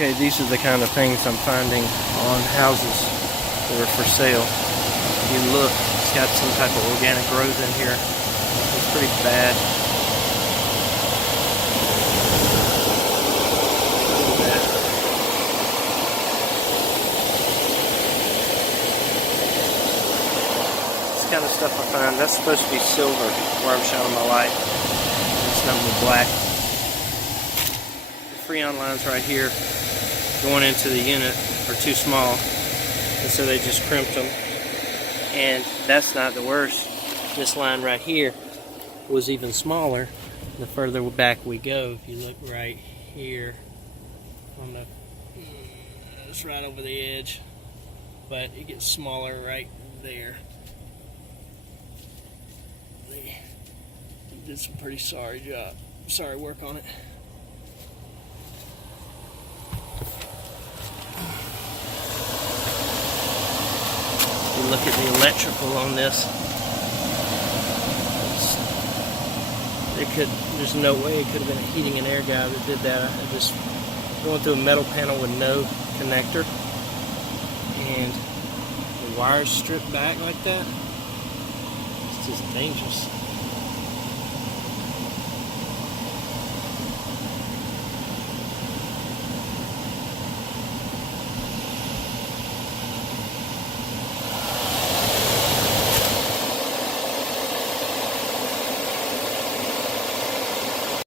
Okay, these are the kind of things I'm finding on houses that are for sale. You look, it's got some type of organic growth in here. It's pretty bad. This kind of stuff I find, that's supposed to be silver where I'm shining my light. It's nothing but black. The Freon lines right here going into the unit are too small, and so they just crimped them. And that's not the worst. This line right here was even smaller the further back we go. If you look right here on the, it's right over the edge, but it gets smaller right there. They did some pretty sorry work on it. Look at the electrical on this. There's no way it could have been a heating and air guy that did that. I just going through a metal panel with no connector, and the wires stripped back like that. It's just dangerous.